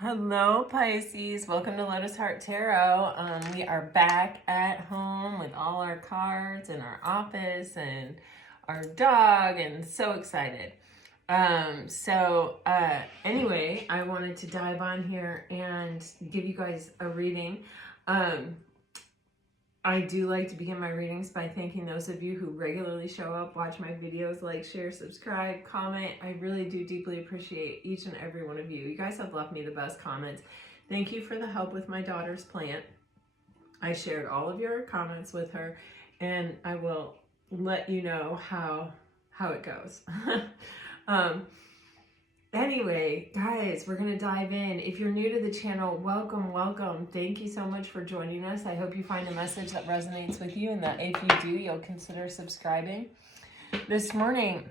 Hello, Pisces. Welcome to Lotus Heart Tarot. We are back at home with all our cards and our office and our dog, and so excited. Anyway, I wanted to dive on here and give you guys a reading. I do like to begin my readings by thanking those of you who regularly show up, watch my videos, like, share, subscribe, comment. I really do deeply appreciate each and every one of you. You guys have left me the best comments. Thank you for the help with my daughter's plant. I shared all of your comments with her, and I will let you know how it goes. Anyway, guys, we're going to dive in. If you're new to the channel, welcome. Thank you so much for joining us. I hope you find a message that resonates with you, and that if you do, you'll consider subscribing. This morning,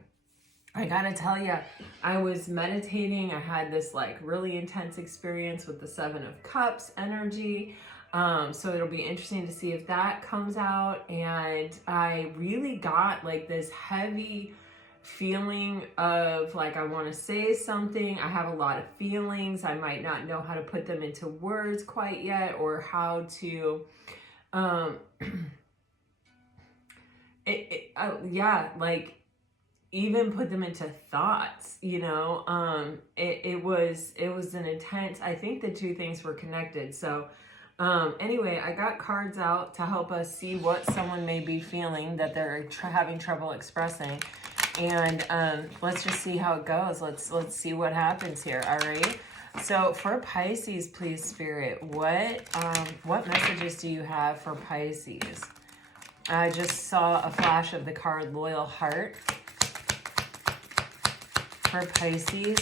I got to tell you, I was meditating. I had this really intense experience with the Seven of Cups energy. So it'll be interesting to see if that comes out. And I really got this heavy feeling of I want to say something. I have a lot of feelings. I might not know how to put them into words quite yet, or how to even put them into thoughts, it was an intense, I think the two things were connected. So anyway, I got cards out to help us see what someone may be feeling that they're having trouble expressing. And let's just see how it goes. Let's see what happens here. All right. So for Pisces, please, Spirit, what messages do you have for Pisces? I just saw a flash of the card Loyal Heart. For Pisces,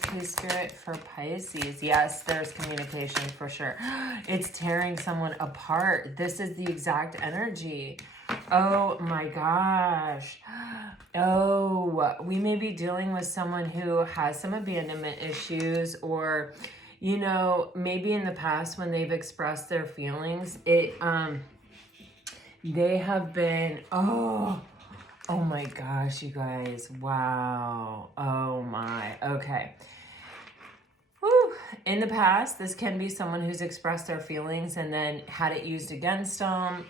please, Spirit, for Pisces. Yes, there's communication for sure. It's tearing someone apart. This is the exact energy. Oh my gosh. Oh, we may be dealing with someone who has some abandonment issues, or, maybe in the past when they've expressed their feelings, they have been, oh my gosh, you guys. Wow. Oh my. Okay. Whew. In the past, this can be someone who's expressed their feelings and then had it used against them.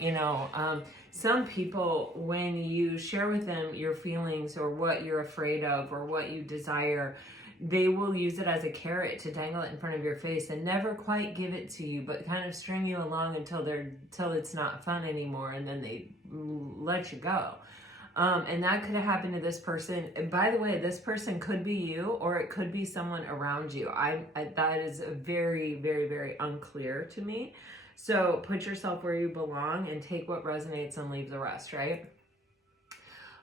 Some people, when you share with them your feelings or what you're afraid of or what you desire, they will use it as a carrot to dangle it in front of your face and never quite give it to you, but kind of string you along until it's not fun anymore, and then they let you go. And that could have happened to this person. And by the way, this person could be you, or it could be someone around you. That is very, very, very unclear to me. So put yourself where you belong and take what resonates and leave the rest, right?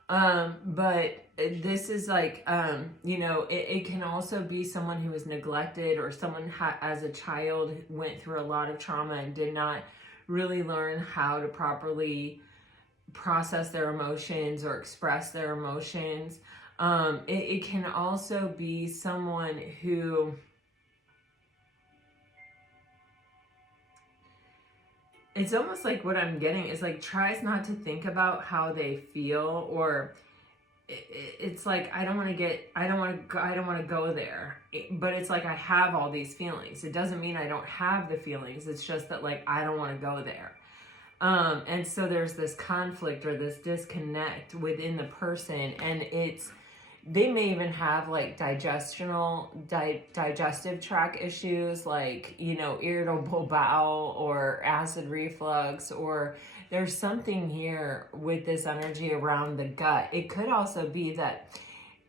But this is it can also be someone who was neglected, or someone as a child went through a lot of trauma and did not really learn how to properly process their emotions or express their emotions. It can also be someone who it's almost like what I'm getting is tries not to think about how they feel, or it's I don't want to go there. But it's I have all these feelings. It doesn't mean I don't have the feelings. It's just that I don't want to go there. And so there's this conflict or this disconnect within the person, and they may even have digestive tract issues, irritable bowel or acid reflux, or there's something here with this energy around the gut. It could also be that,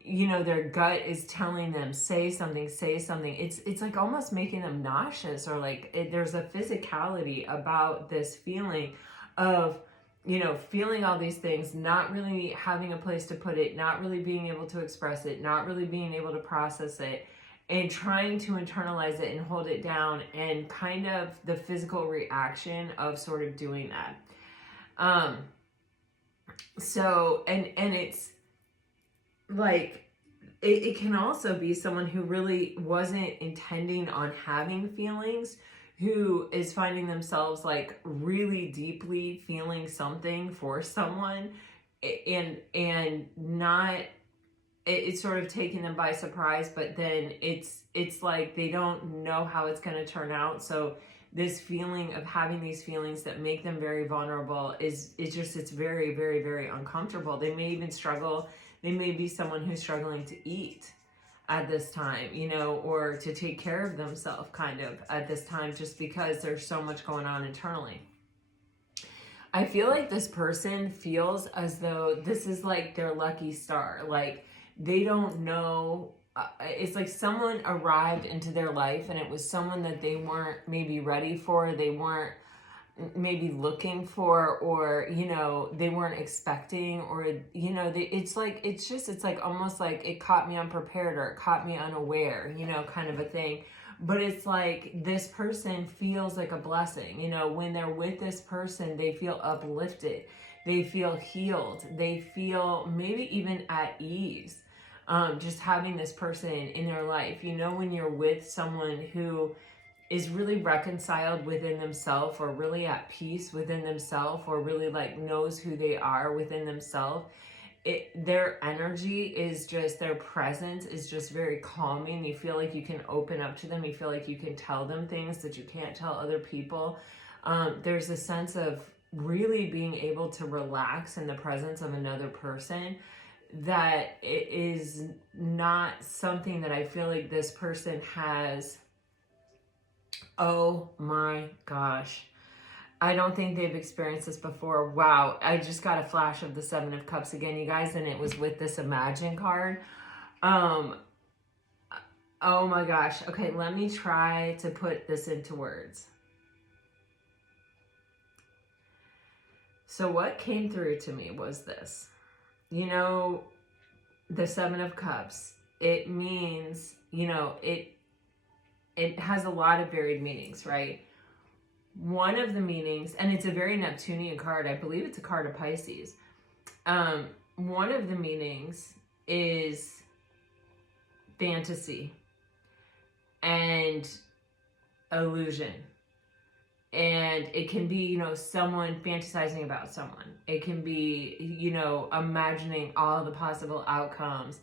their gut is telling them, say something. It's almost making them nauseous, or there's a physicality about this feeling of, feeling all these things, not really having a place to put it, not really being able to express it, not really being able to process it, and trying to internalize it and hold it down, and kind of the physical reaction of sort of doing that. So, and it's it can also be someone who really wasn't intending on having feelings, who is finding themselves really deeply feeling something for someone, and not it's sort of taking them by surprise, but then it's like they don't know how it's going to turn out. So this feeling of having these feelings that make them very vulnerable it's very, very, very uncomfortable. They may even struggle. They may be someone who's struggling to eat at this time, you know, or to take care of themselves kind of at this time, just because there's so much going on internally. I feel like this person feels as though this is like their lucky star. Like they don't know. It's like someone arrived into their life and it was someone that they weren't maybe ready for. They weren't maybe looking for, or, you know, they weren't expecting, or, you know, it's like almost like it caught me unprepared, or it caught me unaware, you know, kind of a thing. But it's like this person feels like a blessing. You know, when they're with this person, they feel uplifted. They feel healed. They feel maybe even at ease. Just having this person in their life. You know, when you're with someone who is really reconciled within themselves, or really at peace within themselves, or really like knows who they are within themselves, their energy is just, their presence is just very calming. You feel like you can open up to them. You feel like you can tell them things that you can't tell other people. There's a sense of really being able to relax in the presence of another person that it is not something that I feel like this person has. Oh my gosh. I don't think they've experienced this before. Wow. I just got a flash of the Seven of Cups again, you guys, and it was with this Imagine card. Oh my gosh. Okay, let me try to put this into words. So what came through to me was this. You know, the Seven of Cups, it means, you know, it has a lot of varied meanings, right? One of the meanings, and it's a very Neptunian card. I believe it's a card of Pisces. One of the meanings is fantasy and illusion. And it can be, you know, someone fantasizing about someone. It can be, you know, imagining all the possible outcomes.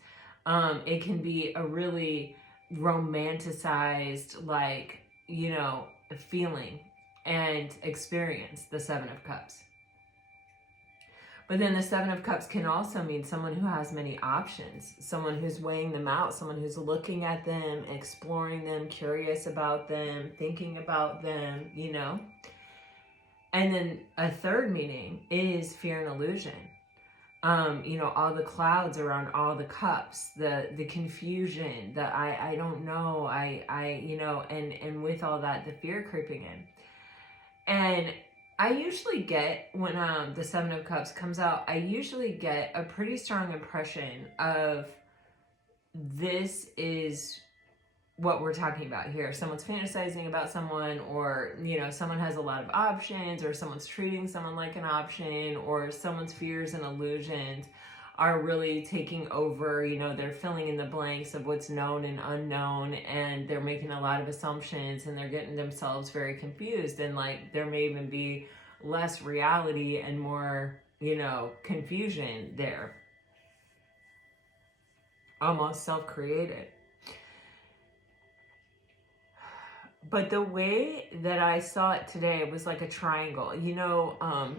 It can be a really romanticized, like, you know, feeling and experience, the Seven of Cups. But then the Seven of Cups can also mean someone who has many options, someone who's weighing them out, someone who's looking at them, exploring them, curious about them, thinking about them, you know. And then a third meaning is fear and illusion. You know, all the clouds around all the cups, the confusion, the I don't know, you know, and with all that, the fear creeping in. And I usually get, when the Seven of Cups comes out, I usually get a pretty strong impression of this is what we're talking about here. Someone's fantasizing about someone, or, you know, someone has a lot of options, or someone's treating someone like an option, or someone's fears and illusions are really taking over. You know, they're filling in the blanks of what's known and unknown, and they're making a lot of assumptions, and they're getting themselves very confused, and like there may even be less reality and more, you know, confusion there, almost self-created. But the way that I saw it today was like a triangle. You know,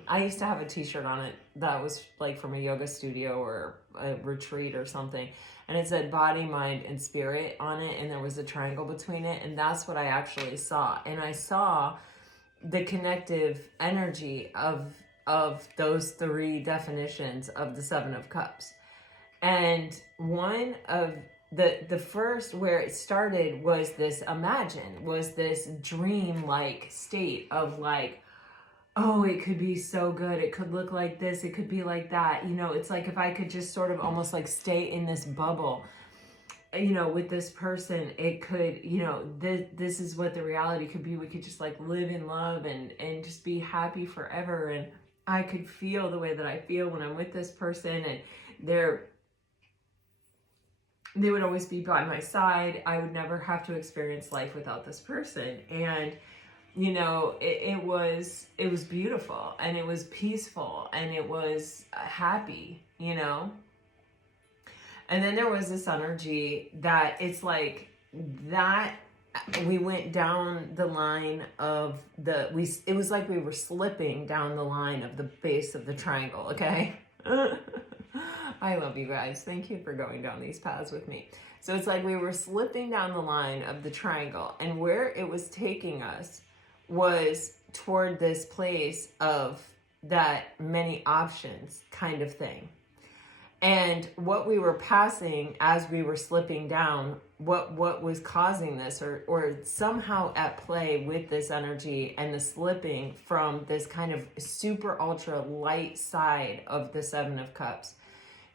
I used to have a t-shirt on it that was like from a yoga studio or a retreat or something. And it said body, mind, and spirit on it. And there was a triangle between it. And that's what I actually saw. And I saw the connective energy of those three definitions of the Seven of Cups. And one of the first, where it started, was this imagine, was this dream-like state of like, oh, it could be so good, it could look like this, it could be like that, you know. It's like if I could just sort of almost like stay in this bubble, you know, with this person, it could, you know, this is what the reality could be. We could just like live in love and just be happy forever, and I could feel the way that I feel when I'm with this person, and they would always be by my side. I would never have to experience life without this person. And, you know, it was beautiful, and it was peaceful, and it was happy, you know. And then there was this energy that it's like that we went down the line of it was like we were slipping down the line of the base of the triangle, okay? I love you guys. Thank you for going down these paths with me. So it's like we were slipping down the line of the triangle, and where it was taking us was toward this place of that many options kind of thing. And what we were passing as we were slipping down, what was causing this, or somehow at play with this energy and the slipping from this kind of super ultra light side of the Seven of Cups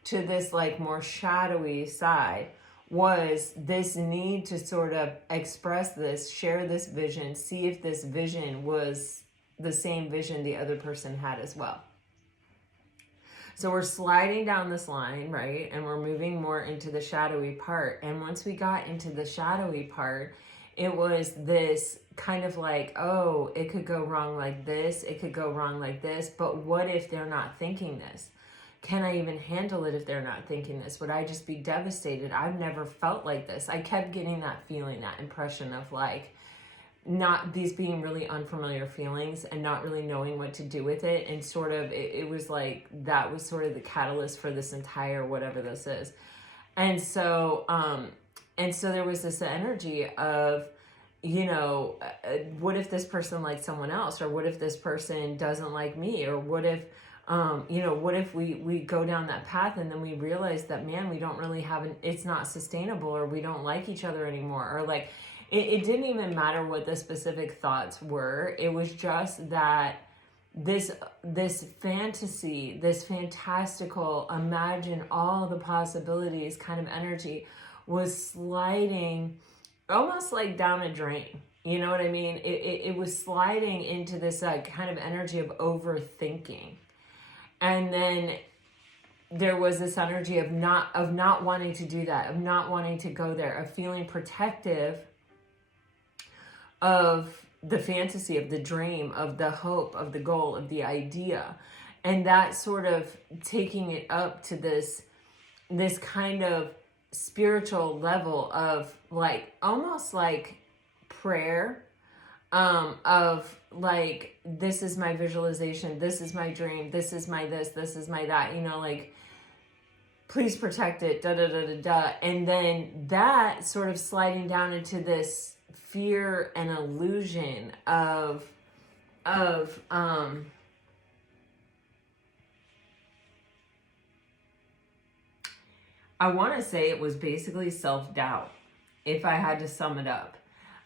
to this like more shadowy side, was this need to sort of express this, share this vision, see if this vision was the same vision the other person had as well. So we're sliding down this line, right? And we're moving more into the shadowy part. And once we got into the shadowy part, it was this kind of like, oh, it could go wrong like this. It could go wrong like this. But what if they're not thinking this? Can I even handle it if they're not thinking this? Would I just be devastated? I've never felt like this. I kept getting that feeling, that impression of like, not these being really unfamiliar feelings and not really knowing what to do with it. And sort of, it was like, that was sort of the catalyst for this entire, whatever this is. And so there was this energy of, you know, what if this person likes someone else? Or what if this person doesn't like me? Or what if, you know, what if we go down that path and then we realize that, man, we don't really have, it's not sustainable, or we don't like each other anymore, or like, it didn't even matter what the specific thoughts were. It was just that this fantasy, this fantastical, imagine all the possibilities kind of energy was sliding almost like down a drain. You know what I mean? It was sliding into this kind of energy of overthinking. And then there was this energy of not wanting to do that, of not wanting to go there, of feeling protective of the fantasy, of the dream, of the hope, of the goal, of the idea. And that sort of taking it up to this kind of spiritual level of like, almost like prayer, of like, this is my visualization, this is my dream, this is my this is my that, you know, like, please protect it, da da da da da. And then that sort of sliding down into this fear and illusion of I want to say it was basically self-doubt, if I had to sum it up,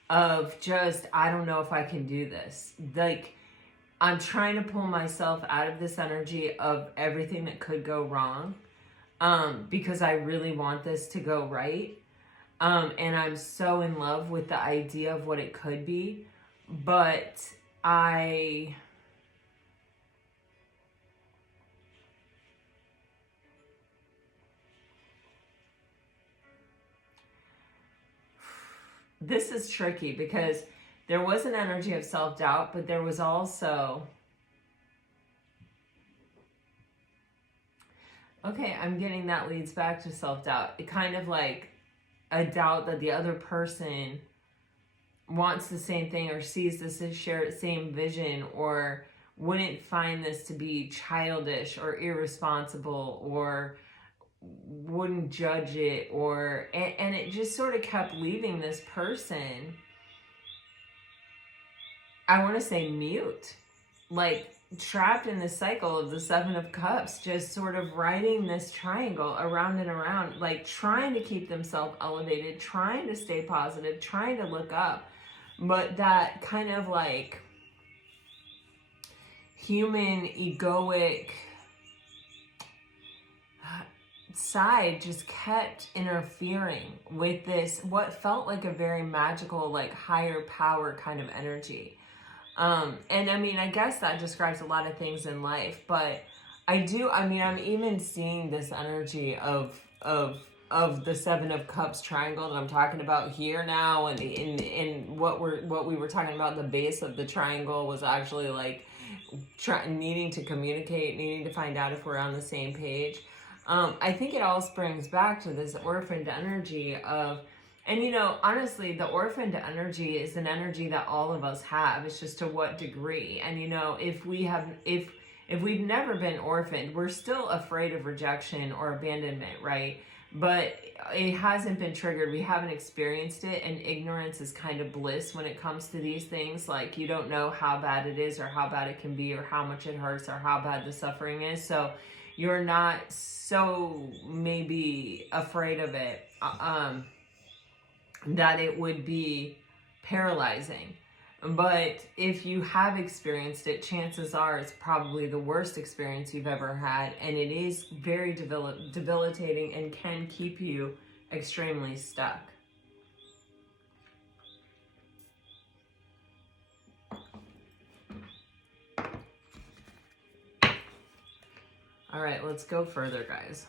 of just, I don't know if I can do this. Like, I'm trying to pull myself out of this energy of everything that could go wrong, because I really want this to go right. And I'm so in love with the idea of what it could be, but this is tricky, because there was an energy of self-doubt, but there was also, okay, I'm getting that leads back to self-doubt. It kind of like a doubt that the other person wants the same thing, or sees this as shared same vision, or wouldn't find this to be childish or irresponsible, or wouldn't judge it, or and it just sort of kept leaving this person, I want to say mute, like trapped in this cycle of the Seven of Cups, just sort of riding this triangle around and around, like trying to keep themselves elevated, trying to stay positive, trying to look up, but that kind of like human egoic side just kept interfering with this, what felt like a very magical, like higher power kind of energy. And I mean, I guess that describes a lot of things in life, but I'm even seeing this energy of the Seven of Cups triangle that I'm talking about here now, and in what we were talking about, the base of the triangle was actually like needing to communicate, needing to find out if we're on the same page. I think it all springs back to this orphaned energy of, and you know, honestly, the orphaned energy is an energy that all of us have. It's just to what degree. And you know, if we've never been orphaned, we're still afraid of rejection or abandonment, right? But it hasn't been triggered. We haven't experienced it, and ignorance is kind of bliss when it comes to these things. Like, you don't know how bad it is or how bad it can be or how much it hurts or how bad the suffering is. So you're not so maybe afraid of it that it would be paralyzing. But if you have experienced it, chances are it's probably the worst experience you've ever had. And it is very debilitating and can keep you extremely stuck. All right, let's go further, guys.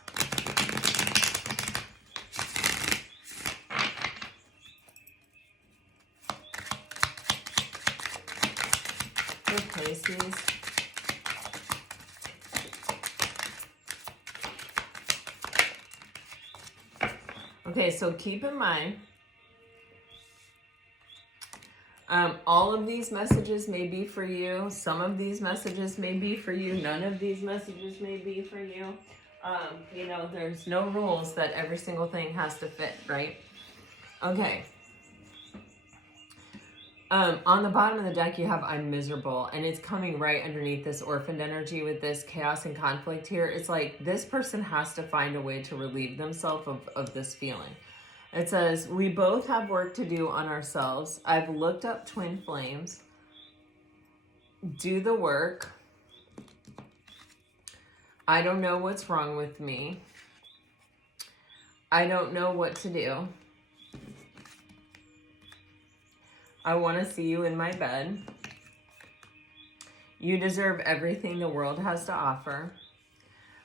For Pisces. Okay, so keep in mind, all of these messages may be for you. Some of these messages may be for you. None of these messages may be for you. You know, there's no rules that every single thing has to fit, right? Okay. On the bottom of the deck, you have I'm miserable, and it's coming right underneath this orphaned energy with this chaos and conflict here. It's like this person has to find a way to relieve themselves of this feeling. It says, we both have work to do on ourselves. I've looked up twin flames. Do the work. I don't know what's wrong with me. I don't know what to do. I want to see you in my bed. You deserve everything the world has to offer.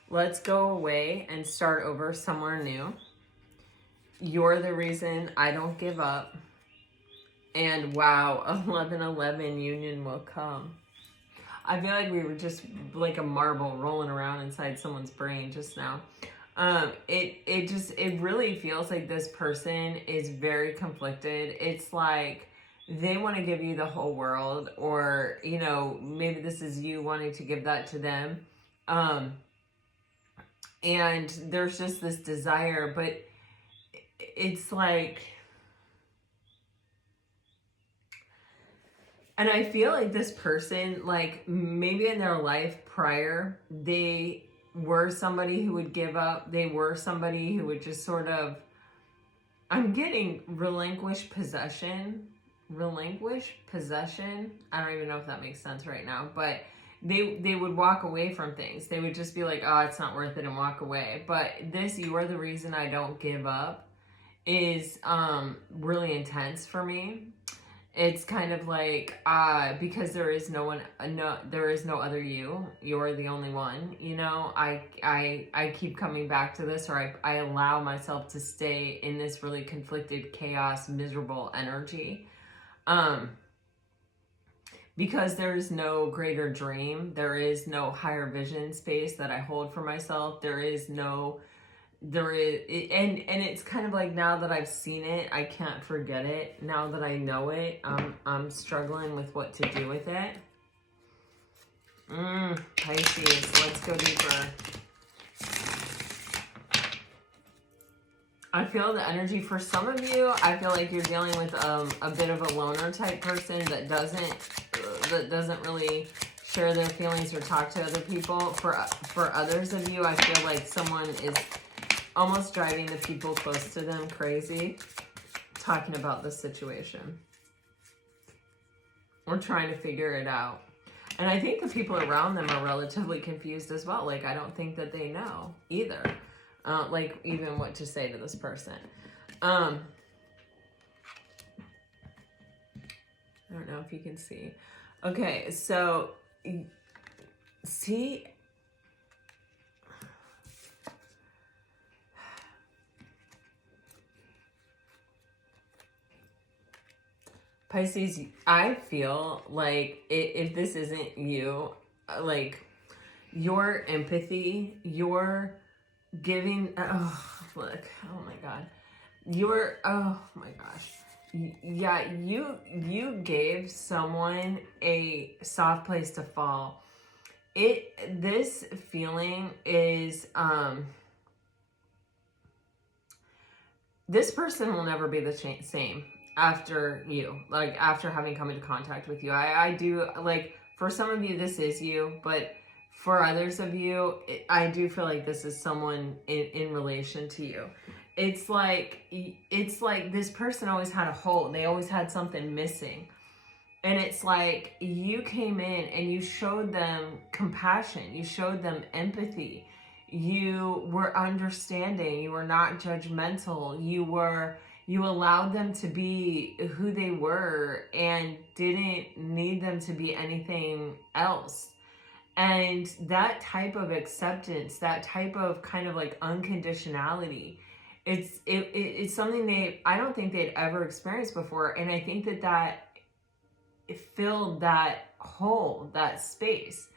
Let's go away and start over somewhere new. You're the reason I don't give up. And wow, 11-11 union will come. I feel like we were just like a marble rolling around inside someone's brain just now. It really feels like this person is very conflicted. It's like they want to give you the whole world, or, you know, maybe this is you wanting to give that to them. And there's just this desire, but it's like, and I feel like this person, like maybe in their life prior, they were somebody who would give up. They were somebody who would just sort of, I'm getting relinquish possession. I don't even know if that makes sense right now, but they would walk away from things. They would just be like, oh, it's not worth it, and walk away. But this, you are the reason I don't give up, is really intense for me. It's kind of like, because there is no one, there is no other you. You're the only one. You know, I keep coming back to this, or I allow myself to stay in this really conflicted, chaos, miserable energy. Because there's no greater dream. There is no higher vision space that I hold for myself. And it's kind of like, now that I've seen it, I can't forget it. Now that I know it, I'm struggling with what to do with it. Pisces, let's go deeper. I feel the energy for some of you. I feel like you're dealing with a bit of a loner type person that doesn't really share their feelings or talk to other people. For others of you, I feel like someone is almost driving the people close to them crazy, talking about this situation. Or trying to figure it out. And I think the people around them are relatively confused as well. Like, I don't think that they know either. Like, even what to say to this person. I don't know if you can see. Okay, so, see... Pisces, I feel like if this isn't you, like your empathy, your giving, oh, look, oh my God. You're, oh my gosh. Yeah, you gave someone a soft place to fall. This feeling is, this person will never be the same after you, like after having come into contact with you. I do, like, for some of you, this is you, but for others of you, I do feel like this is someone in relation to you. It's like this person always had a hole. They always had something missing. And it's like you came in and you showed them compassion. You showed them empathy. You were understanding. You were not judgmental. You allowed them to be who they were and didn't need them to be anything else. And that type of acceptance, that type of kind of like unconditionality, it's something I don't think they'd ever experienced before. And I think that it filled that hole, that space,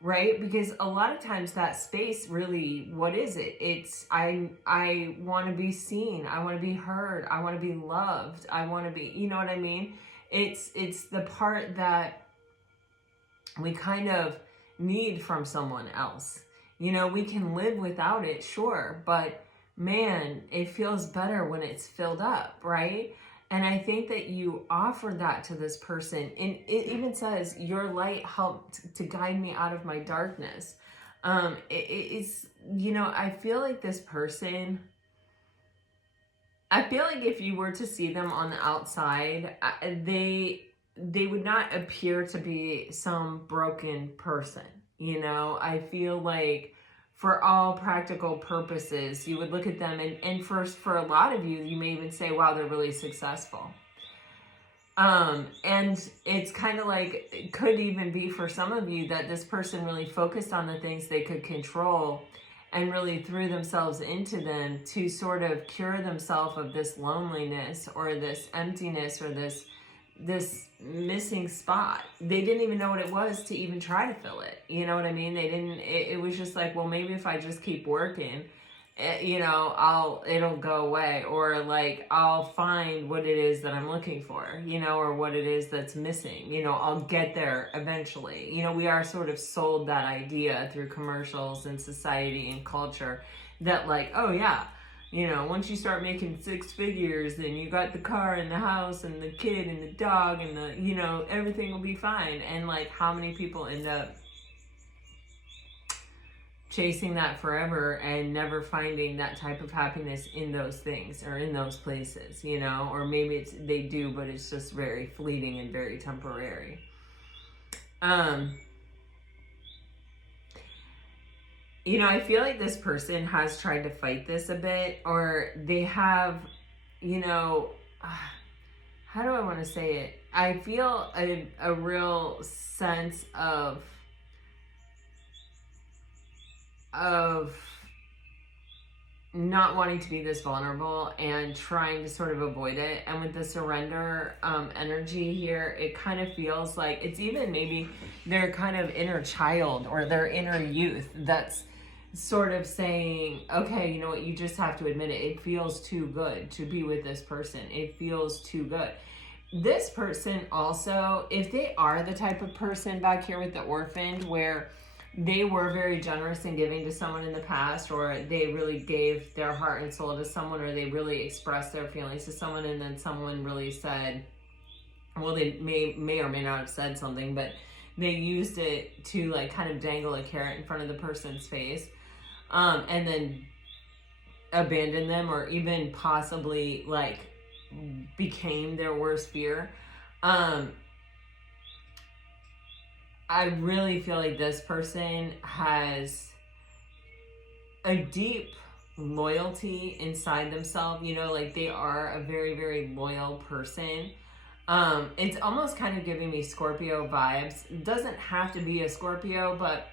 right? Because a lot of times that space really, what is it? It's, I want to be seen. I want to be heard. I want to be loved. I want to be, you know what I mean? It's the part that we kind of need from someone else. You know, we can live without it, sure, but man, it feels better when it's filled up, right? And I think that you offer that to this person. And it even says, your light helped to guide me out of my darkness. It's, you know, I feel like this person, I feel like if you were to see them on the outside, they would not appear to be some broken person. You know, I feel like for all practical purposes, you would look at them and first, for a lot of you, you may even say, wow, they're really successful. And it's kind of like, it could even be for some of you that this person really focused on the things they could control and really threw themselves into them to sort of cure themselves of this loneliness or this emptiness or this missing spot. They didn't even know what it was to even try to fill it. You know what I mean? They didn't, it was just like, well, maybe if I just keep working, you know, it'll go away, or like, I'll find what it is that I'm looking for, you know, or what it is that's missing, you know, I'll get there eventually. You know, we are sort of sold that idea through commercials and society and culture that like, oh yeah, you know, once you start making 6 figures, then you got the car and the house and the kid and the dog and the, you know, everything will be fine. And like, how many people end up chasing that forever and never finding that type of happiness in those things or in those places, you know? Or maybe they do, but it's just very fleeting and very temporary. You know, I feel like this person has tried to fight this a bit, or they have, you know, how do I want to say it? I feel a real sense of not wanting to be this vulnerable and trying to sort of avoid it. And with the surrender energy here, it kind of feels like it's even maybe their kind of inner child or their inner youth that's sort of saying, okay, you know what, you just have to admit it. It feels too good to be with this person. It feels too good. This person also, if they are the type of person back here with the orphaned where they were very generous in giving to someone in the past, or they really gave their heart and soul to someone, or they really expressed their feelings to someone, and then someone really said, well, they may or may not have said something, but they used it to like kind of dangle a carrot in front of the person's face, and then abandon them, or even possibly like became their worst fear. I really feel like this person has a deep loyalty inside themselves. You know, like they are a very, very loyal person. It's almost kind of giving me Scorpio vibes. It doesn't have to be a Scorpio, but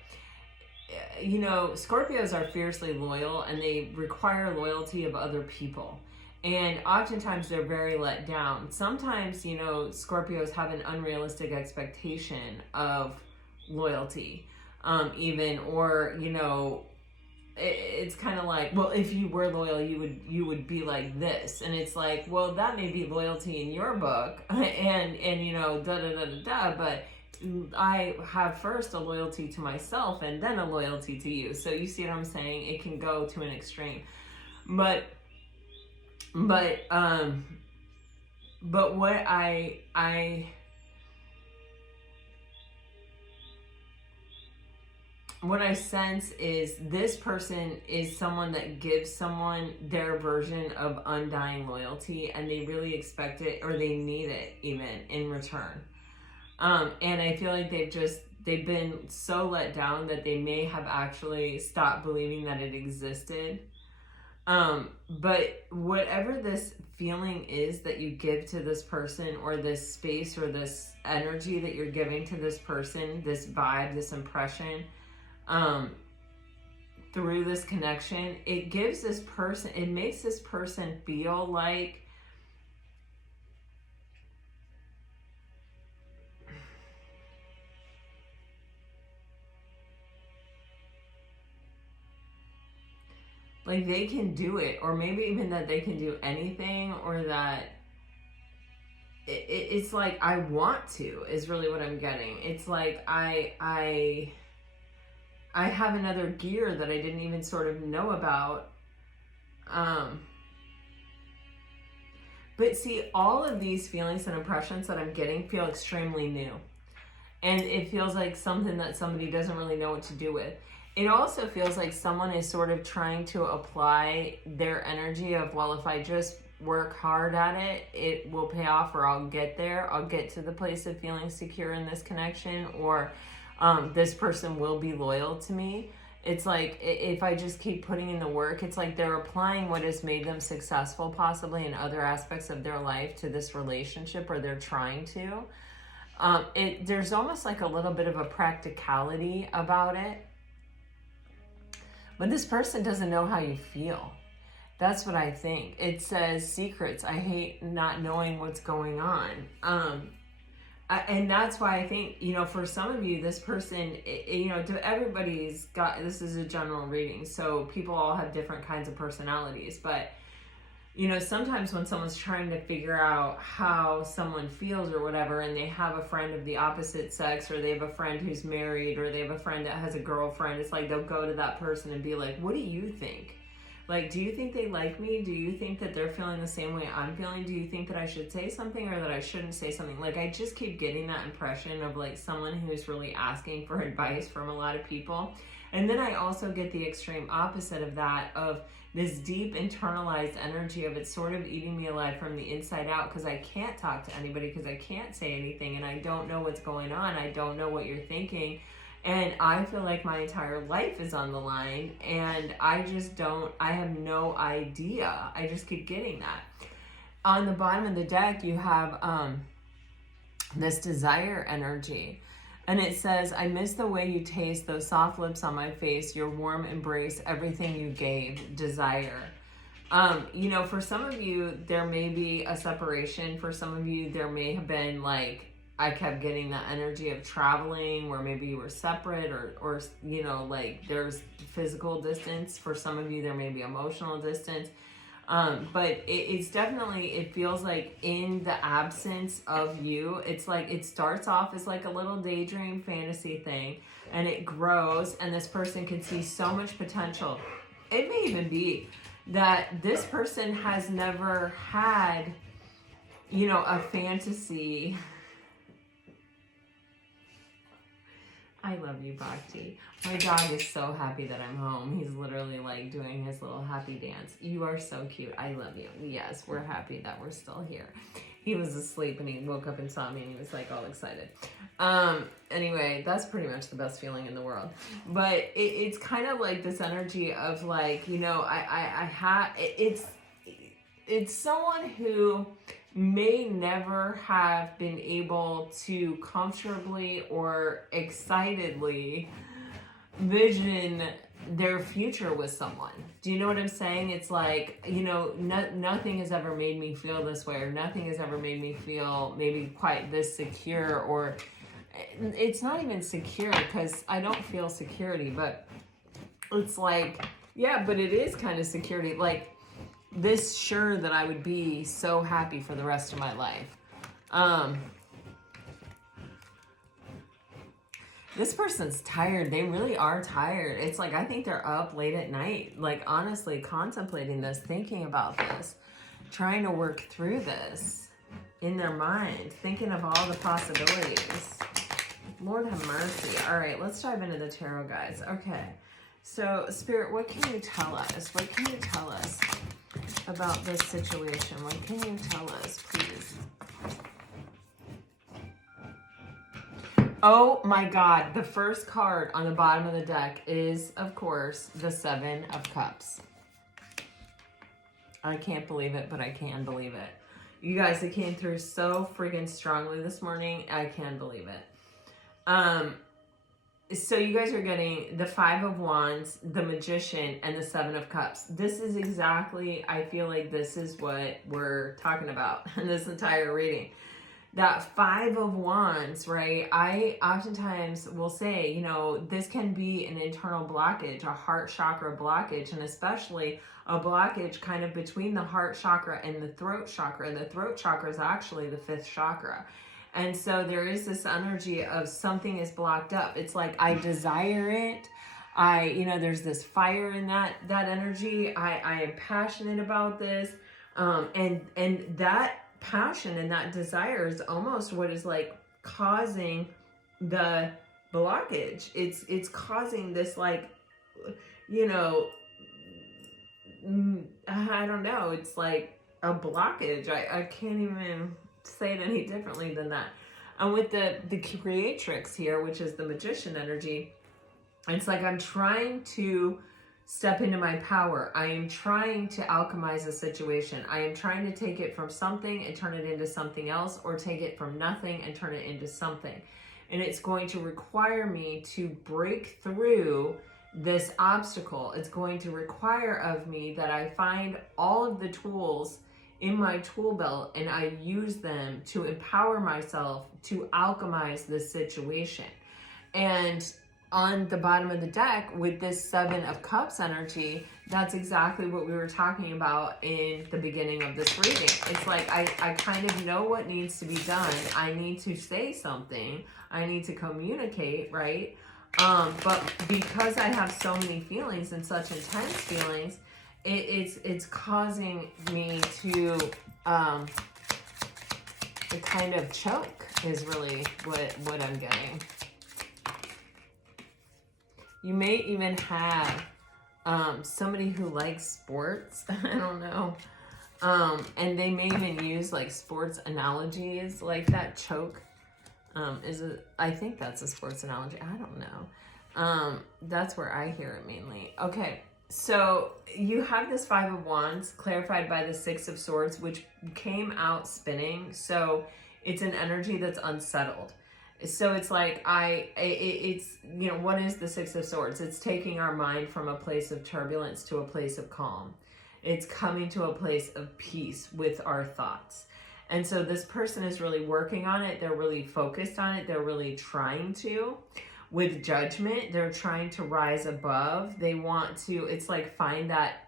you know, Scorpios are fiercely loyal and they require loyalty of other people. And oftentimes they're very let down. Sometimes, you know, Scorpios have an unrealistic expectation of loyalty, even, or, you know, it's kind of like, well, if you were loyal, you would be like this. And it's like, well, that may be loyalty in your book, and you know, da da da da da, but I have first a loyalty to myself and then a loyalty to you. So you see what I'm saying? It can go to an extreme. But what I sense is this person is someone that gives someone their version of undying loyalty, and they really expect it, or they need it even in return. And I feel like they've been so let down that they may have actually stopped believing that it existed. But whatever this feeling is that you give to this person, or this space, or this energy that you're giving to this person, this vibe, this impression, through this connection, it gives this person, it makes this person feel like they can do it, or maybe even that they can do anything, or that it's like, I want to, is really what I'm getting. It's like I have another gear that I didn't even sort of know about. But see, all of these feelings and impressions that I'm getting feel extremely new. And it feels like something that somebody doesn't really know what to do with. It also feels like someone is sort of trying to apply their energy of, well, if I just work hard at it, it will pay off, or I'll get there. I'll get to the place of feeling secure in this connection, or this person will be loyal to me. It's like, if I just keep putting in the work, it's like they're applying what has made them successful possibly in other aspects of their life to this relationship, or they're trying to. There's almost like a little bit of a practicality about it. But this person doesn't know how you feel. That's what I think. It says secrets. I hate not knowing what's going on. And that's why I think, you know, for some of you, this person, you know, everybody's got, this is a general reading, so people all have different kinds of personalities. But, you know, sometimes when someone's trying to figure out how someone feels or whatever, and they have a friend of the opposite sex, or they have a friend who's married, or they have a friend that has a girlfriend, it's like they'll go to that person and be like, what do you think? Like, do you think they like me? Do you think that they're feeling the same way I'm feeling? Do you think that I should say something, or that I shouldn't say something? Like, I just keep getting that impression of like someone who's really asking for advice from a lot of people. And then I also get the extreme opposite of that, of this deep internalized energy of it's sort of eating me alive from the inside out, because I can't talk to anybody, because I can't say anything, and I don't know what's going on. I don't know what you're thinking. And I feel like my entire life is on the line, and I have no idea. I just keep getting that. On the bottom of the deck, you have this desire energy. And it says, I miss the way you taste, those soft lips on my face, your warm embrace, everything you gave, desire. You know, for some of you, there may be a separation. For some of you, there may have been like, I kept getting that energy of traveling, where maybe you were separate, or you know, like there's physical distance. For some of you, there may be emotional distance. But it's definitely, it feels like in the absence of you, it's like it starts off as like a little daydream fantasy thing, and it grows, and this person can see so much potential. It may even be that this person has never had, you know, a fantasy. I love you, Bhakti. My dog is so happy that I'm home. He's literally like doing his little happy dance. You are so cute. I love you. Yes, we're happy that we're still here. He was asleep and he woke up and saw me and he was like all excited. Anyway, that's pretty much the best feeling in the world. But it's kind of like this energy of like, you know, it's someone who may never have been able to comfortably or excitedly vision their future with someone. Do you know what I'm saying? It's like, you know, nothing has ever made me feel this way, or nothing has ever made me feel maybe quite this secure, or it's not even secure, because I don't feel security, but it's like, Yeah, but it is kind of security. Like, this sure that I would be so happy for the rest of my life. This person's tired. They really are tired. It's like, I think they're up late at night, like honestly contemplating this, thinking about this, trying to work through this in their mind, thinking of all the possibilities. Lord have mercy. All right, let's dive into the tarot, guys. Okay, so Spirit, what can you tell us? What can you tell us about this situation? What can you tell us, please? Oh my God, the first card on the bottom of the deck is, of course, the Seven of Cups. I can't believe it, but I can believe it. You guys, it came through so friggin' strongly this morning. I can believe it. So you guys are getting the Five of Wands, the Magician, and the Seven of Cups. This is exactly, I feel like this is what we're talking about in this entire reading. That Five of Wands, right? I oftentimes will say, you know, this can be an internal blockage, a heart chakra blockage, and especially a blockage kind of between the heart chakra and the throat chakra. And the throat chakra is actually the fifth chakra. And so there is this energy of something is blocked up. It's like, I desire it. You know, there's this fire in that energy. I am passionate about this. And that passion and that desire is almost what is like causing the blockage. It's causing this, like, you know, I don't know, it's like a blockage. I can't even say it any differently than that. And with the creatrix here, which is the Magician energy, it's like I'm trying to step into my power. I am trying to alchemize a situation. I am trying to take it from something and turn it into something else, or take it from nothing and turn it into something. And it's going to require me to break through this obstacle. It's going to require of me that I find all of the tools in my tool belt and I use them to empower myself to alchemize this situation. And on the bottom of the deck with this Seven of Cups energy, that's exactly what we were talking about in the beginning of this reading. It's like, I kind of know what needs to be done. I need to say something. I need to communicate, right? But because I have so many feelings and such intense feelings, it's causing me to kind of choke is really what I'm getting. You may even have somebody who likes sports. I don't know. And they may even use like sports analogies, like that choke. I think that's a sports analogy. I don't know. That's where I hear it mainly. Okay, so you have this Five of Wands clarified by the Six of Swords, which came out spinning. So it's an energy that's unsettled. So it's like, it's, you know, what is the Six of Swords? It's taking our mind from a place of turbulence to a place of calm. It's coming to a place of peace with our thoughts. And so this person is really working on it. They're really focused on it. They're really trying to. With judgment, they're trying to rise above. They want to, it's like, find that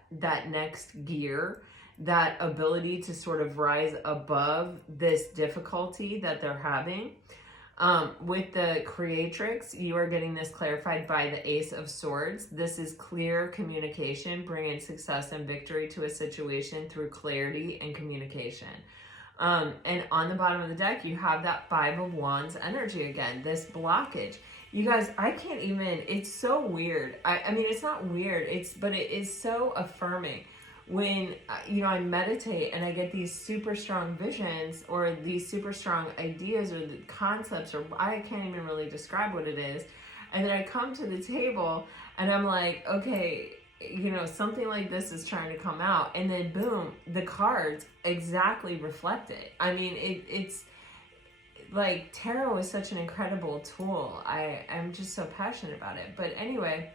next gear, that ability to sort of rise above this difficulty that they're having. With the creatrix, you are getting this clarified by the Ace of Swords. This is clear communication, bringing success and victory to a situation through clarity and communication. And on the bottom of the deck, you have that Five of Wands energy again, this blockage. You guys, I can't even, it's so weird. I mean, it's not weird, but it is so affirming. When, you know, I meditate and I get these super strong visions or these super strong ideas or the concepts, or I can't even really describe what it is. And then I come to the table and I'm like, okay, you know, something like this is trying to come out. And then boom, the cards exactly reflect it. I mean, it's like, tarot is such an incredible tool. I'm just so passionate about it. But anyway,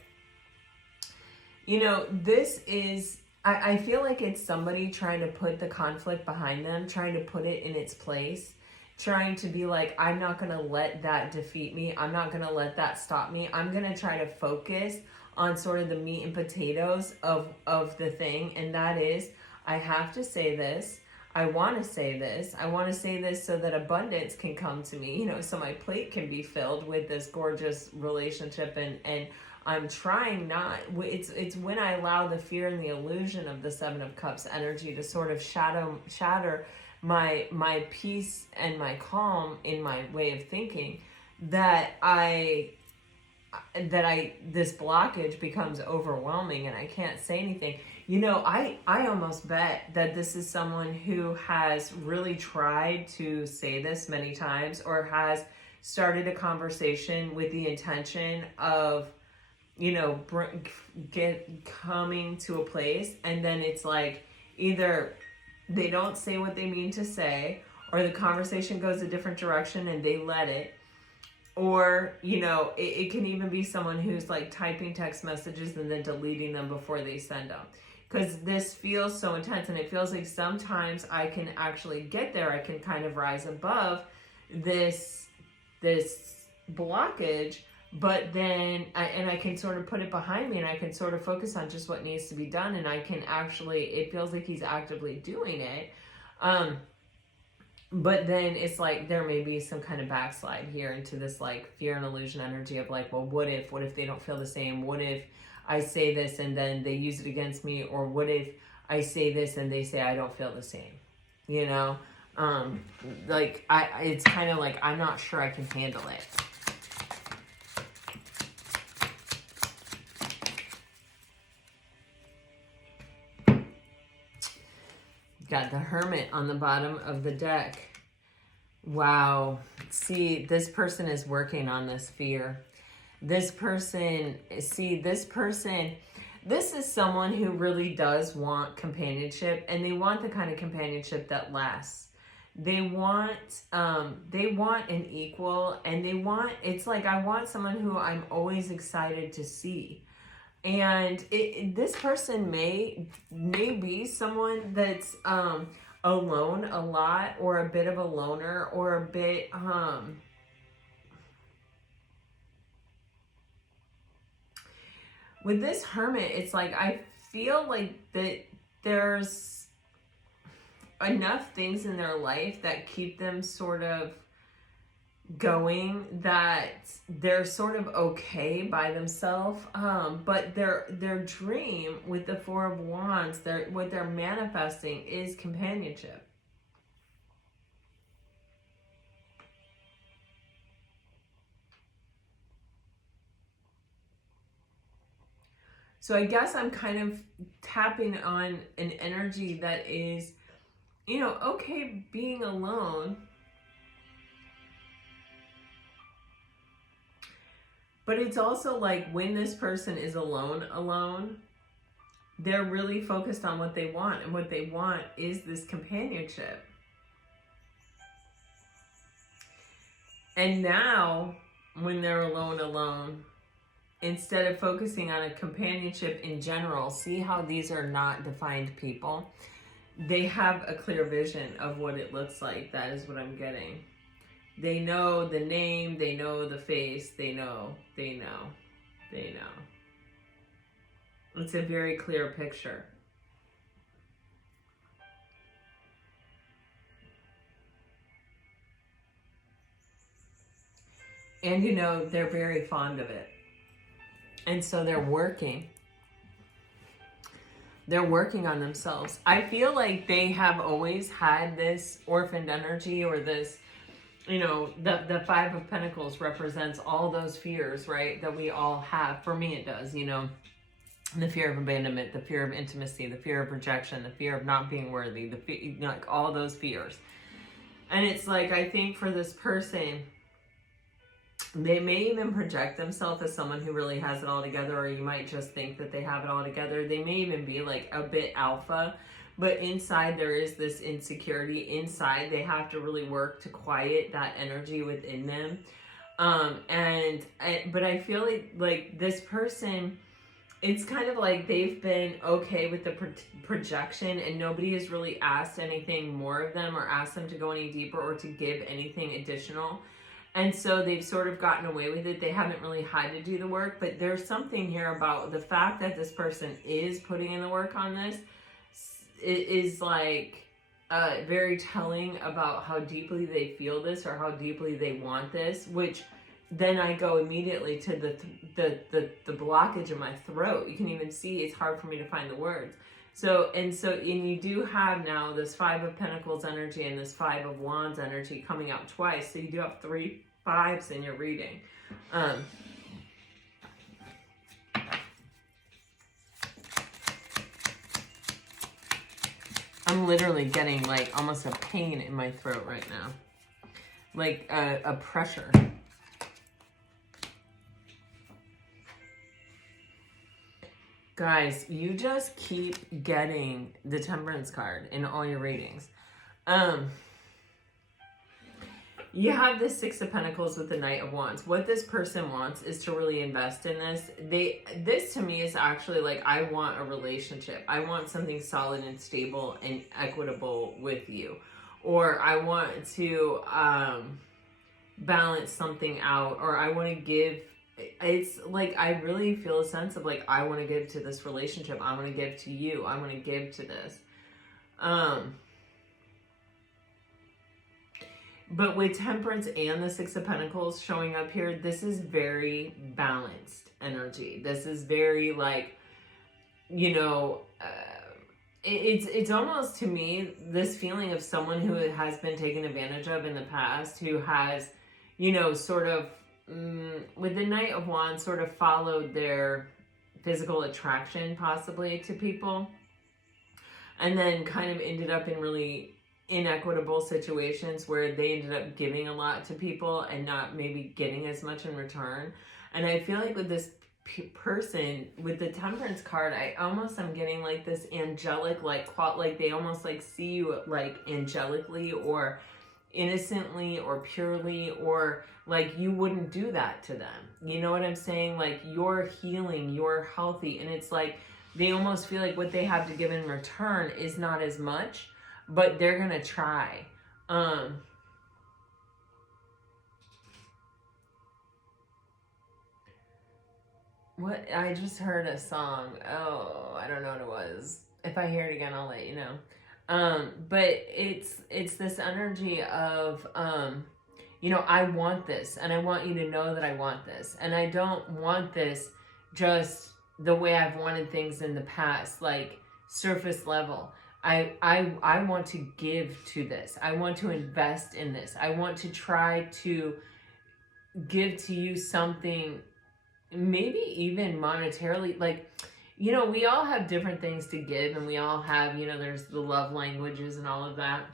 you know, this is, I feel like it's somebody trying to put the conflict behind them, trying to put it in its place, trying to be like, I'm not going to let that defeat me. I'm not going to let that stop me. I'm going to try to focus on sort of the meat and potatoes of the thing. And that is, I have to say this. I want to say this. I want to say this so that abundance can come to me, you know, so my plate can be filled with this gorgeous relationship. And I'm trying not, it's when I allow the fear and the illusion of the Seven of Cups energy to sort of shatter my peace and my calm in my way of thinking, that this blockage becomes overwhelming and I can't say anything. You know, I almost bet that this is someone who has really tried to say this many times, or has started a conversation with the intention of, you know, coming to a place, and then it's like either they don't say what they mean to say, or the conversation goes a different direction and they let it. Or, you know, it can even be someone who's like typing text messages and then deleting them before they send them. Because this feels so intense, and it feels like sometimes I can actually get there. I can kind of rise above this blockage, but then, I can sort of put it behind me, and I can sort of focus on just what needs to be done. And I can actually, it feels like he's actively doing it. But then it's like there may be some kind of backslide here into this like fear and illusion energy of like, well, what if they don't feel the same? What if I say this and then they use it against me? Or what if I say this and they say I don't feel the same? You know, like it's kind of like I'm not sure I can handle it. Got the Hermit on the bottom of the deck. Wow. See, this person is working on this fear. This is someone who really does want companionship, and they want the kind of companionship that lasts. They want an equal, and it's like, I want someone who I'm always excited to see. And this person may be someone that's alone a lot, or a bit of a loner, or a bit with this Hermit, it's like I feel like that there's enough things in their life that keep them sort of going, that they're sort of okay by themselves, but their dream with the Four of Wands, what they're manifesting is companionship. So I guess I'm kind of tapping on an energy that is, you know, okay being alone, but it's also like when this person is alone, they're really focused on what they want, and what they want is this companionship. And now, when they're alone, instead of focusing on a companionship in general, see how these are not defined people. They have a clear vision of what it looks like. That is what I'm getting. They know the name, they know the face, they know. It's a very clear picture. And you know, they're very fond of it. And so they're working on themselves. I feel like they have always had this orphaned energy, or this, you know, the Five of Pentacles represents all those fears, right? That we all have. For me, it does, you know, the fear of abandonment, the fear of intimacy, the fear of rejection, the fear of not being worthy, you know, like all those fears. And it's like, I think for this person, they may even project themselves as someone who really has it all together, or you might just think that they have it all together. They may even be like a bit alpha, but inside there is this insecurity. Inside they have to really work to quiet that energy within them. But I feel like this person, it's kind of like they've been okay with the projection, and nobody has really asked anything more of them, or asked them to go any deeper, or to give anything additional. And so they've sort of gotten away with it. They haven't really had to do the work, but there's something here about the fact that this person is putting in the work on this. It is like very telling about how deeply they feel this or how deeply they want this, which then I go immediately to the blockage in my throat. You can even see it's hard for me to find the words. And you do have now this 5 of Pentacles energy and this 5 of Wands energy coming out twice. So you do have 3 5s in your reading. I'm literally getting like almost a pain in my throat right now. Like a pressure. Guys, you just keep getting the Temperance card in all your readings. You have the 6 of Pentacles with the Knight of Wands. What this person wants is to really invest in this. This to me is actually like, I want a relationship. I want something solid and stable and equitable with you. Or I want to balance something out, or I want to give. It's like, I really feel a sense of like, I want to give to this relationship. I want to give to you. I want to give to this. But with Temperance and the 6 of Pentacles showing up here, this is very balanced energy. This is very like, you know, it's almost to me this feeling of someone who has been taken advantage of in the past, who has, you know, sort of, with the Knight of Wands, sort of followed their physical attraction possibly to people, and then kind of ended up in really inequitable situations where they ended up giving a lot to people and not maybe getting as much in return. And I feel like with this person, with the Temperance card, I almost am getting like this angelic, like they almost like see you like angelically or innocently or purely, or like you wouldn't do that to them. You know what I'm saying? Like, you're healing, you're healthy, and it's like they almost feel like what they have to give in return is not as much, but they're gonna try. What, I just heard a song. Oh, I don't know what it was. If I hear it again, I'll let you know. But it's this energy of, you know, I want this, and I want you to know that I want this. And I don't want this just the way I've wanted things in the past, like surface level. I want to give to this. I want to invest in this. I want to try to give to you something, maybe even monetarily. Like, you know, we all have different things to give, and we all have, you know, there's the love languages and all of that.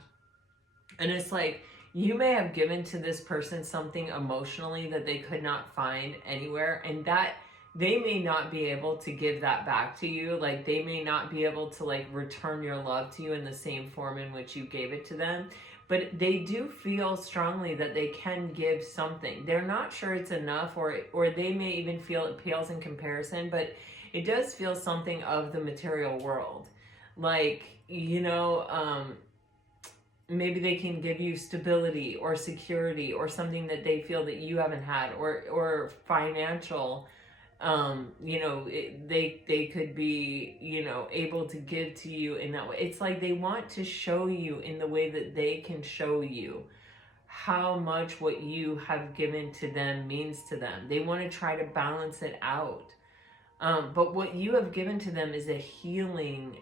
And it's like, you may have given to this person something emotionally that they could not find anywhere, and that they may not be able to give that back to you. Like, they may not be able to like return your love to you in the same form in which you gave it to them, but they do feel strongly that they can give something. They're not sure it's enough, or they may even feel it pales in comparison, but it does feel something of the material world. Like, you know, maybe they can give you stability or security or something that they feel that you haven't had, or financial. You know, they could be, you know, able to give to you in that way. It's like they want to show you in the way that they can show you how much what you have given to them means to them. They want to try to balance it out. But what you have given to them is a healing,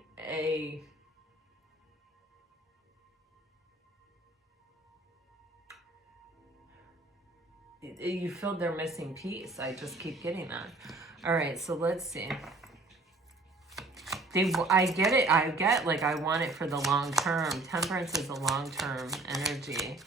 you filled their missing piece. I just keep getting that. All right, so let's see. I get it. I get, like, I want it for the long term. Temperance is a long-term energy.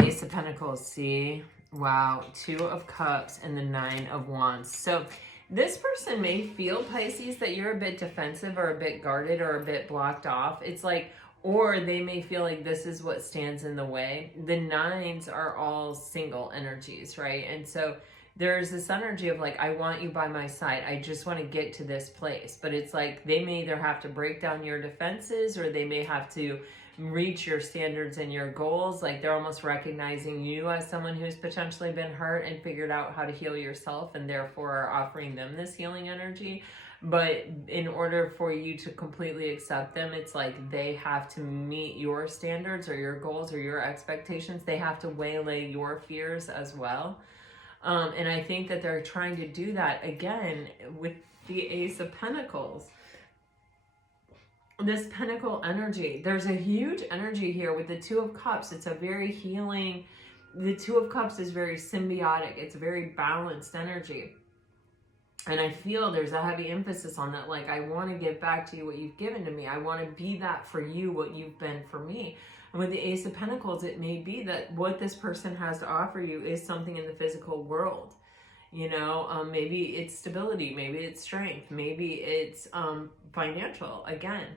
Ace of Pentacles, see? Wow. 2 of Cups and the 9 of Wands. So this person may feel, Pisces, that you're a bit defensive or a bit guarded or a bit blocked off. It's like, or they may feel like this is what stands in the way. The 9s are all single energies, right? And so there's this energy of like, I want you by my side. I just want to get to this place. But it's like they may either have to break down your defenses, or they may have to reach your standards and your goals. Like they're almost recognizing you as someone who's potentially been hurt and figured out how to heal yourself, and therefore are offering them this healing energy. But in order for you to completely accept them, it's like they have to meet your standards or your goals or your expectations. They have to waylay your fears as well. And I think that they're trying to do that again with the Ace of Pentacles. This Pentacle energy, there's a huge energy here with the Two of Cups. It's a very healing, the Two of Cups is very symbiotic. It's a very balanced energy. And I feel there's a heavy emphasis on that. Like, I want to give back to you what you've given to me. I want to be that for you, what you've been for me. And with the Ace of Pentacles, it may be that what this person has to offer you is something in the physical world. You know, maybe it's stability, maybe it's strength, maybe it's financial again.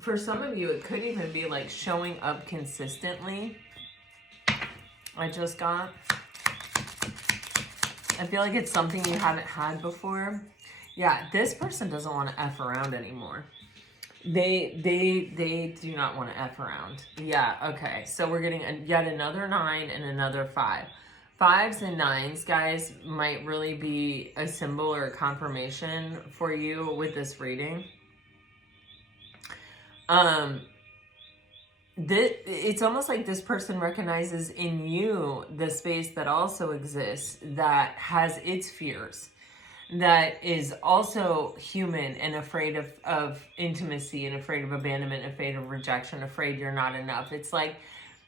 For some of you, it could even be like showing up consistently. I just got. I feel like it's something you haven't had before. Yeah, this person doesn't want to F around anymore. They do not want to F around. Yeah, okay. So we're getting yet another 9 and another 5. 5s and 9s, guys, might really be a symbol or a confirmation for you with this reading. It's almost like this person recognizes in you the space that also exists, that has its fears, that is also human and afraid of intimacy and afraid of abandonment, afraid of rejection, afraid you're not enough. It's like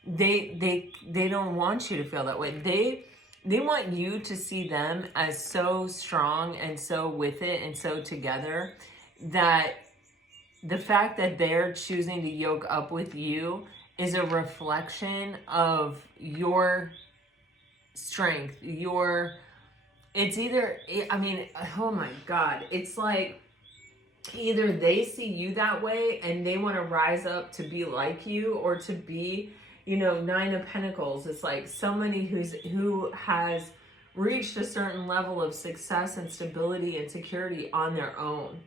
they don't want you to feel that way. They want you to see them as so strong and so with it and so together that the fact that they're choosing to yoke up with you is a reflection of your strength, it's either, I mean, oh my God, it's like either they see you that way and they want to rise up to be like you, or to be, you know, 9 of Pentacles. It's like somebody who has reached a certain level of success and stability and security on their own.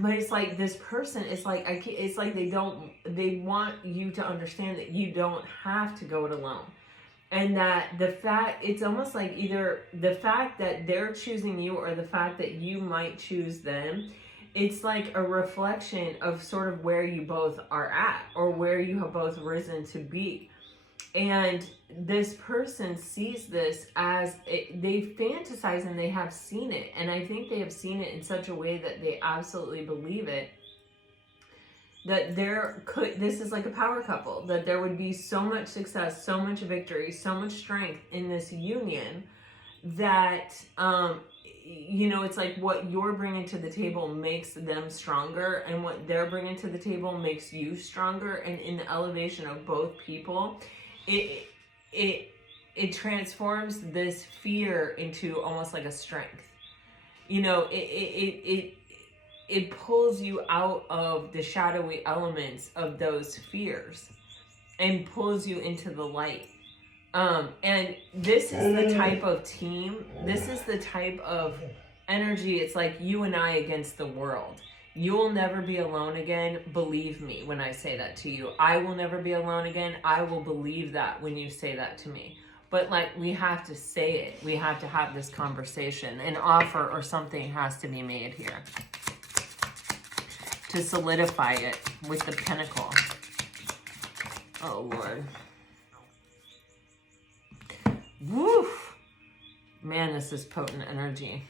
But it's like this person, it's like they want you to understand that you don't have to go it alone. And that it's almost like either the fact that they're choosing you or the fact that you might choose them, it's like a reflection of sort of where you both are at, or where you have both risen to be. And this person sees this as, they fantasize and they have seen it. And I think they have seen it in such a way that they absolutely believe it. That this is like a power couple, that there would be so much success, so much victory, so much strength in this union that, you know, it's like what you're bringing to the table makes them stronger, and what they're bringing to the table makes you stronger. And in the elevation of both people, it transforms this fear into almost like a strength. You know, it pulls you out of the shadowy elements of those fears and pulls you into the light. And this is the type of team, this is the type of energy. It's like you and I against the world. You will never be alone again. Believe me when I say that to you. I will never be alone again. I will believe that when you say that to me. But like, we have to say it. We have to have this conversation. An offer or something has to be made here to solidify it with the Pentacle. Oh, Lord. Woof. Man, this is potent energy.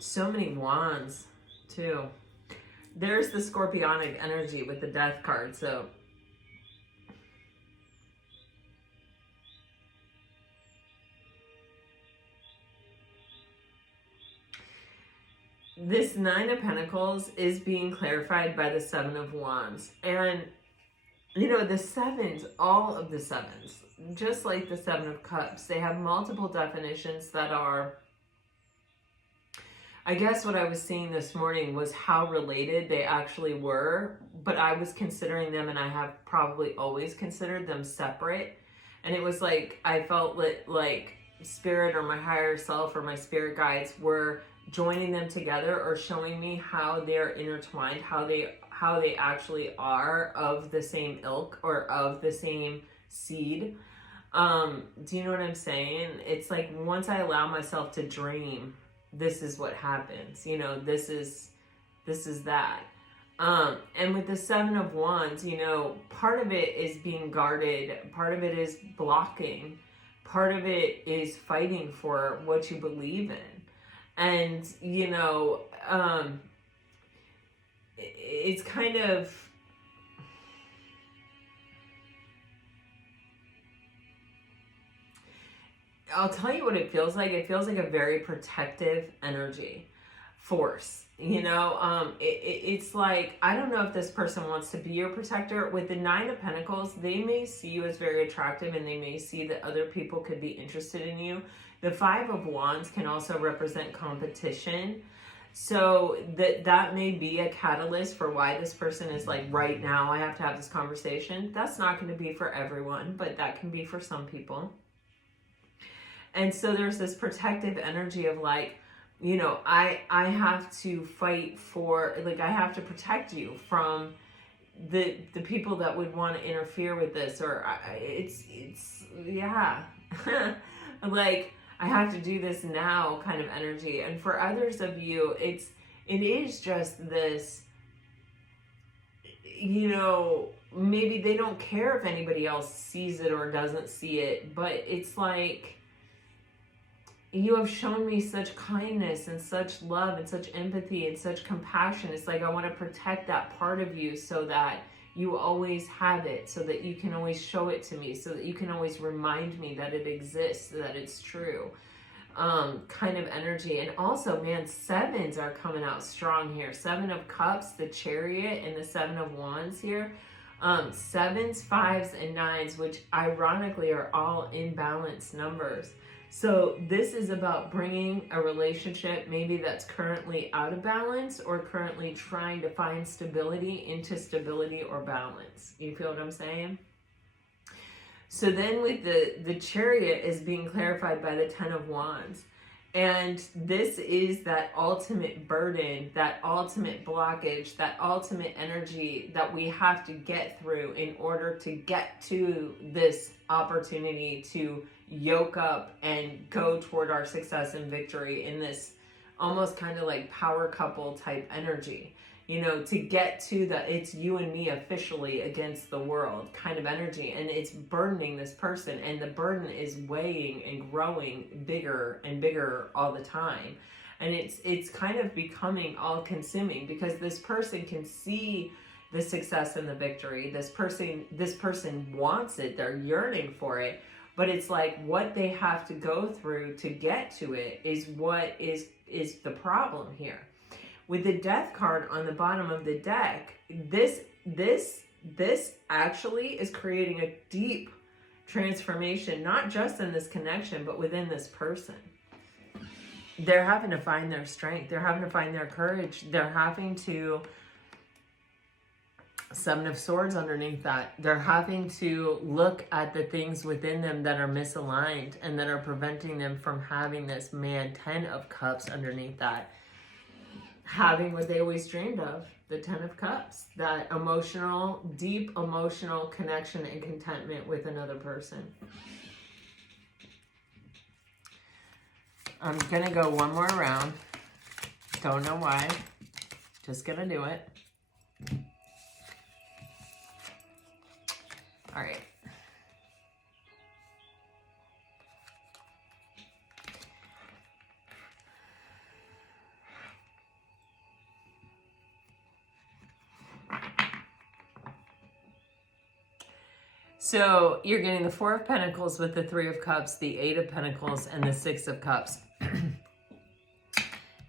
So many wands, too. There's the Scorpionic energy with the Death card, so... This 9 of Pentacles is being clarified by the 7 of Wands. And You know, the sevens, all of the sevens, just like the Seven of Cups, they have multiple definitions that are, I guess what I was seeing this morning was how related they actually were, but I was considering them, and I have probably always considered them separate. And it was like, I felt like spirit or my higher self or my spirit guides were joining them together or showing me how they're intertwined, how they actually are of the same ilk or of the same seed. Do you know what I'm saying? It's like once I allow myself to dream, this is what happens. You know, this is that. And with the Seven of Wands, you know, part of it is being guarded, part of it is blocking, part of it is fighting for what you believe in. And, you know, it's kind of, I'll tell you what it feels like. It feels like a very protective energy force. You know, it's like, I don't know if this person wants to be your protector. With the Nine of Pentacles, they may see you as very attractive and they may see that other people could be interested in you. The Five of Wands can also represent competition. So that may be a catalyst for why this person is like, right now I have to have this conversation. That's not going to be for everyone, but that can be for some people. And so there's this protective energy of like, you know, I have to fight for, like, I have to protect you from the people that would want to interfere with this, or it's yeah. Like, I have to do this now kind of energy. And for others of you, it is just this, you know, maybe they don't care if anybody else sees it or doesn't see it, but it's like, you have shown me such kindness and such love and such empathy and such compassion. It's like I want to protect that part of you so that you always have it, so that you can always show it to me, so that you can always remind me that it exists, that it's true. Kind of energy. And also, man, sevens are coming out strong here. Seven of Cups, the Chariot, and the Seven of Wands here. Sevens, fives, and nines, which ironically are all imbalanced numbers. So this is about bringing a relationship maybe that's currently out of balance or currently trying to find stability into stability or balance. You feel what I'm saying? So then with the Chariot is being clarified by the Ten of Wands. And this is that ultimate burden, that ultimate blockage, that ultimate energy that we have to get through in order to get to this opportunity to yoke up and go toward our success and victory in this almost kind of like power couple type energy. You know, to get to the it's you and me officially against the world kind of energy. And it's burdening this person, and the burden is weighing and growing bigger and bigger all the time. And it's kind of becoming all consuming because this person can see the success and the victory. This person wants it, they're yearning for it, but it's like what they have to go through to get to it is what is the problem here. With the Death card on the bottom of the deck, this actually is creating a deep transformation, not just in this connection, but within this person. They're having to find their strength. They're having to find their courage. They're having to, Seven of Swords underneath that. They're having to look at the things within them that are misaligned and that are preventing them from having this, man, 10 of Cups underneath that. Having what they always dreamed of, the Ten of Cups, that emotional, deep emotional connection and contentment with another person. I'm gonna go one more round. Don't know why. Just gonna do it. All right. So you're getting the Four of Pentacles with the Three of Cups, the Eight of Pentacles, and the Six of Cups.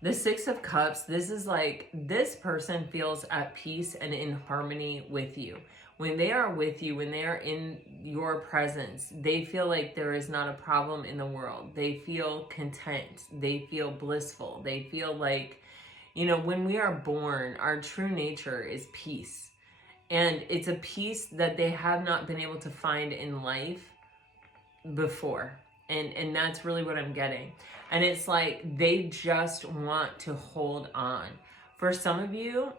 The Six of Cups, this is like, this person feels at peace and in harmony with you. When they are with you, when they are in your presence, they feel like there is not a problem in the world. They feel content. They feel blissful. They feel like, you know, when we are born, our true nature is peace. And it's a peace that they have not been able to find in life before. And that's really what I'm getting. And it's like they just want to hold on. For some of you,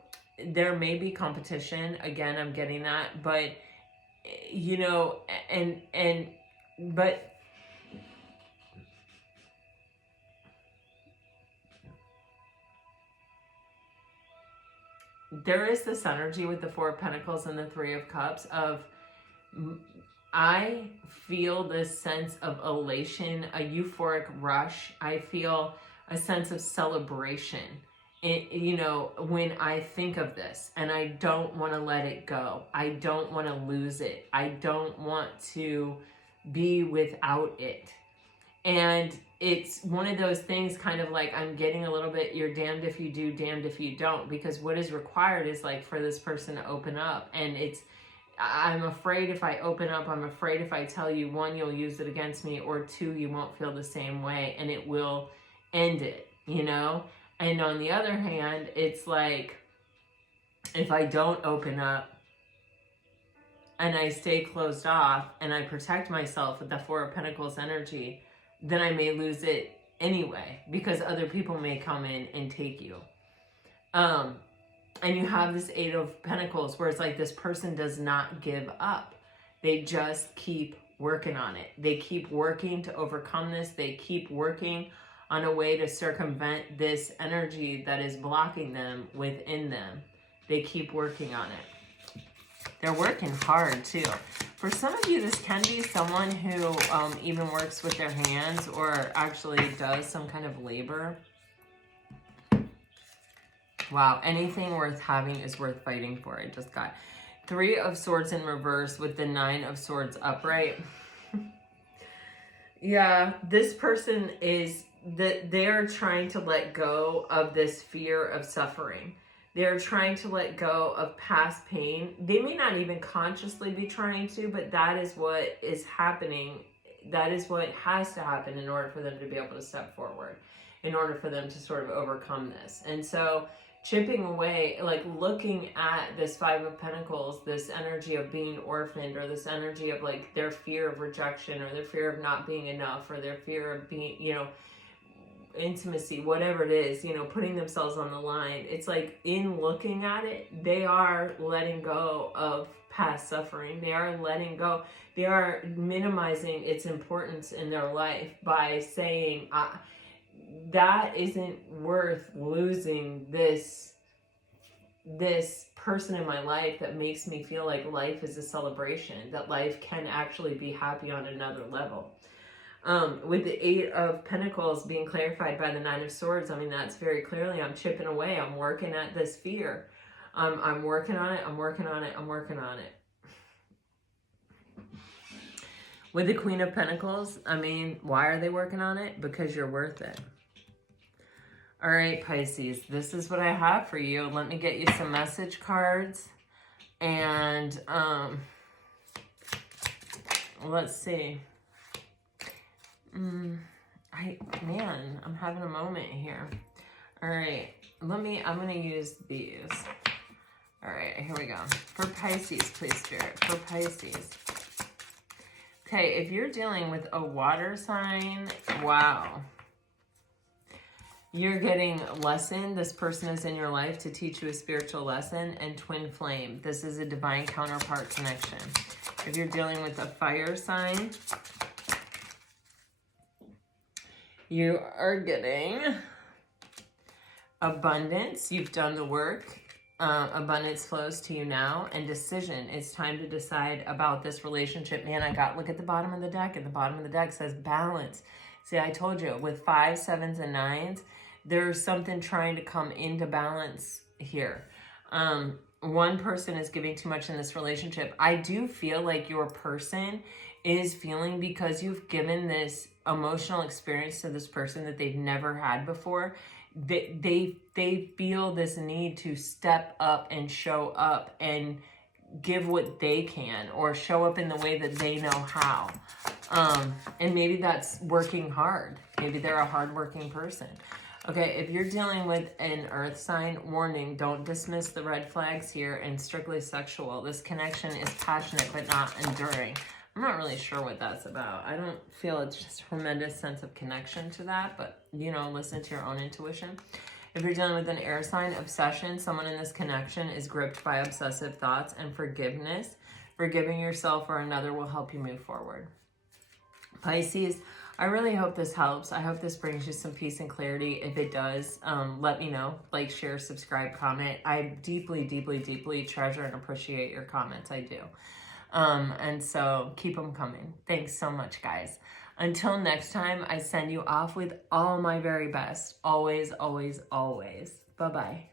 there may be competition. Again, I'm getting that. But, you know, but there is this energy with the Four of Pentacles and the Three of Cups of, I feel this sense of elation, a euphoric rush. I feel a sense of celebration, you know, when I think of this, and I don't want to let it go. I don't want to lose it. I don't want to be without it. And it's one of those things, kind of like, I'm getting a little bit, you're damned if you do, damned if you don't, because what is required is like for this person to open up. And I'm afraid if I open up, I'm afraid if I tell you, one, you'll use it against me, or two, you won't feel the same way and it will end it, you know? And on the other hand, it's like, if I don't open up and I stay closed off and I protect myself with the Four of Pentacles energy, then I may lose it anyway, because other people may come in and take you. And you have this Eight of Pentacles where it's like this person does not give up. They just keep working on it. They keep working to overcome this. They keep working on a way to circumvent this energy that is blocking them within them. They keep working on it. They're working hard too. For some of you, this can be someone who even works with their hands or actually does some kind of labor. Wow, anything worth having is worth fighting for. I just got Three of Swords in reverse with the Nine of Swords upright. Yeah, this person is that they're trying to let go of this fear of suffering. They're trying to let go of past pain. They may not even consciously be trying to, but that is what is happening. That is what has to happen in order for them to be able to step forward, in order for them to sort of overcome this. And so chipping away, like looking at this Five of Pentacles, this energy of being orphaned, or this energy of like their fear of rejection, or their fear of not being enough, or their fear of being, you know, intimacy, whatever it is, you know, putting themselves on the line. It's like, in looking at it, they are letting go of past suffering. They are letting go. They are minimizing its importance in their life by saying, that isn't worth losing this person in my life that makes me feel like life is a celebration, that life can actually be happy on another level. With the Eight of Pentacles being clarified by the Nine of Swords, I mean, that's very clearly, I'm chipping away. I'm working at this fear. I'm working on it. I'm working on it. I'm working on it. With the Queen of Pentacles, I mean, why are they working on it? Because you're worth it. All right, Pisces, this is what I have for you. Let me get you some message cards. And let's see. Man, I'm having a moment here. All right, I'm going to use these. All right, here we go. For Pisces, please, Spirit. For Pisces. Okay, if you're dealing with a water sign, wow. You're getting a lesson. This person is in your life to teach you a spiritual lesson. And twin flame. This is a divine counterpart connection. If you're dealing with a fire sign, you are getting abundance. You've done the work. Abundance flows to you now. And decision. It's time to decide about this relationship. Man, look at the bottom of the deck. At the bottom of the deck says balance. See, I told you, with 5s, 7s, and 9s, there's something trying to come into balance here. One person is giving too much in this relationship. I do feel like your person is feeling, because you've given this emotional experience to this person that they've never had before, they feel this need to step up and show up and give what they can, or show up in the way that they know how. And maybe that's working hard. Maybe they're a hardworking person. Okay, if you're dealing with an earth sign, warning, don't dismiss the red flags here and strictly sexual. This connection is passionate but not enduring. I'm not really sure what that's about. I don't feel a tremendous sense of connection to that, but, you know, listen to your own intuition. If you're dealing with an air sign, obsession, someone in this connection is gripped by obsessive thoughts, and forgiveness. Forgiving yourself or another will help you move forward. Pisces, I really hope this helps. I hope this brings you some peace and clarity. If it does, let me know. Like, share, subscribe, comment. I deeply, deeply, deeply treasure and appreciate your comments. I do. And so keep them coming. Thanks so much, guys. Until next time, I send you off with all my very best. Always, always, always. Bye-bye.